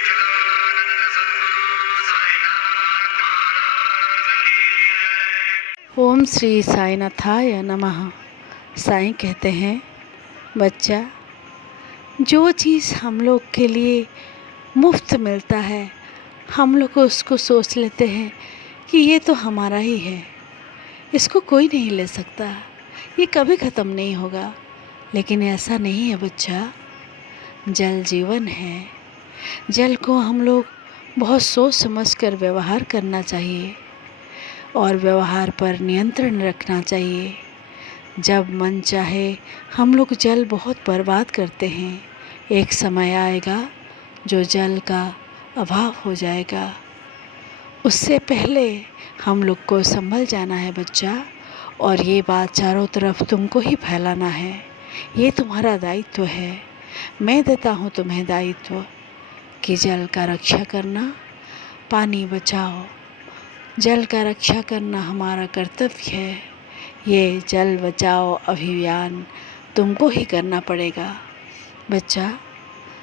सच्चिदानंद सद्गुरु साईनाथ महाराज की जय। ओम श्री साईनाथाय नमः। साईं कहते हैं, बच्चा, जो चीज़ हम लोग के लिए मुफ्त मिलता है, हम लोग उसको सोच लेते हैं कि ये तो हमारा ही है, इसको कोई नहीं ले सकता, ये कभी ख़त्म नहीं होगा। लेकिन ऐसा नहीं है बच्चा। जल जीवन है। जल को हम लोग बहुत सोच समझ कर व्यवहार करना चाहिए और व्यवहार पर नियंत्रण रखना चाहिए। जब मन चाहे हम लोग जल बहुत बर्बाद करते हैं। एक समय आएगा जो जल का अभाव हो जाएगा। उससे पहले हम लोग को संभल जाना है बच्चा, और ये बात चारों तरफ तुमको ही फैलाना है। ये तुम्हारा दायित्व है। मैं देता हूँ तुम्हें दायित्व कि जल का रक्षा करना, पानी बचाओ। जल का रक्षा करना हमारा कर्तव्य है। ये जल बचाओ अभियान तुमको ही करना पड़ेगा बच्चा।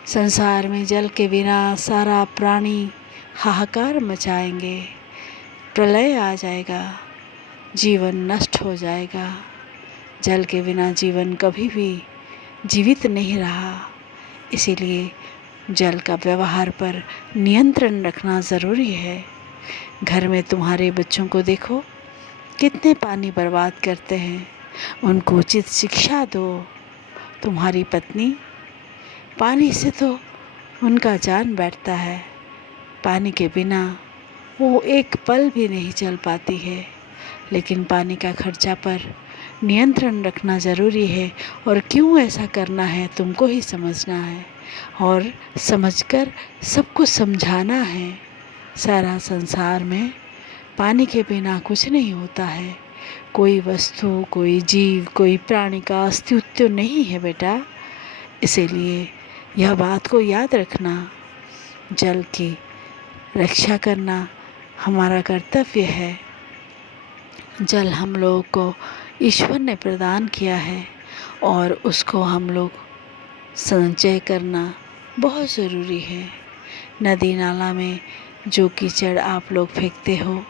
संसार में जल के बिना सारा प्राणी हाहाकार मचाएंगे, प्रलय आ जाएगा, जीवन नष्ट हो जाएगा। जल के बिना जीवन कभी भी जीवित नहीं रहा। इसीलिए जल का व्यवहार पर नियंत्रण रखना ज़रूरी है। घर में तुम्हारे बच्चों को देखो, कितने पानी बर्बाद करते हैं। उनको उचित शिक्षा दो। तुम्हारी पत्नी, पानी से तो उनका जान बैठता है। पानी के बिना वो एक पल भी नहीं चल पाती है। लेकिन पानी का खर्चा पर नियंत्रण रखना ज़रूरी है, और क्यों ऐसा करना है तुमको ही समझना है, और समझकर सबको समझाना है। सारा संसार में पानी के बिना कुछ नहीं होता है। कोई वस्तु, कोई जीव, कोई प्राणी का अस्तित्व नहीं है बेटा। इसीलिए यह बात को याद रखना, जल की रक्षा करना हमारा कर्तव्य है। जल हम लोगों को ईश्वर ने प्रदान किया है, और उसको हम लोग संचय करना बहुत ज़रूरी है। नदी नाला में जो कीचड़ आप लोग फेंकते हो,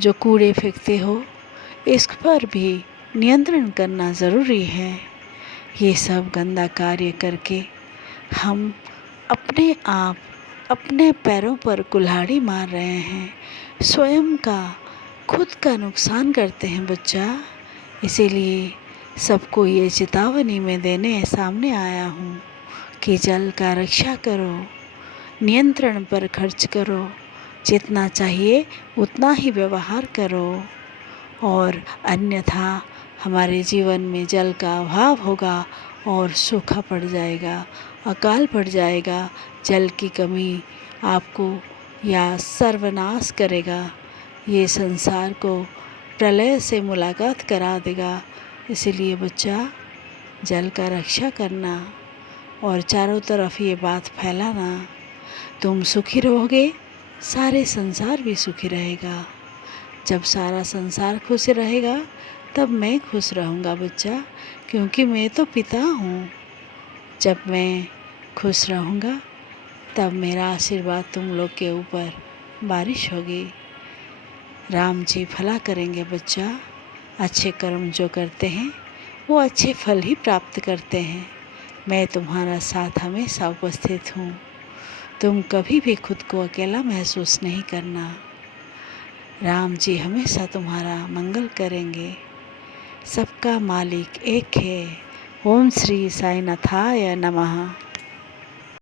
जो कूड़े फेंकते हो, इस पर भी नियंत्रण करना ज़रूरी है। ये सब गंदा कार्य करके हम अपने आप अपने पैरों पर कुल्हाड़ी मार रहे हैं। स्वयं का, खुद का नुकसान करते हैं बच्चा। इसीलिए सबको ये चेतावनी में देने सामने आया हूँ कि जल का रक्षा करो, नियंत्रण पर खर्च करो, जितना चाहिए उतना ही व्यवहार करो, और अन्यथा हमारे जीवन में जल का अभाव होगा और सूखा पड़ जाएगा, अकाल पड़ जाएगा। जल की कमी आपको या सर्वनाश करेगा। ये संसार को प्रलय से मुलाकात करा देगा। इसीलिए बच्चा, जल का रक्षा करना और चारों तरफ ये बात फैलाना। तुम सुखी रहोगे, सारे संसार भी सुखी रहेगा। जब सारा संसार खुश रहेगा तब मैं खुश रहूँगा बच्चा, क्योंकि मैं तो पिता हूँ। जब मैं खुश रहूँगा तब मेरा आशीर्वाद तुम लोग के ऊपर बारिश होगी। राम जी भला करेंगे बच्चा। अच्छे कर्म जो करते हैं वो अच्छे फल ही प्राप्त करते हैं। मैं तुम्हारा साथ हमेशा उपस्थित हूँ। तुम कभी भी खुद को अकेला महसूस नहीं करना। राम जी हमेशा तुम्हारा मंगल करेंगे। सबका मालिक एक है। ओम श्री साईनाथाय नमः।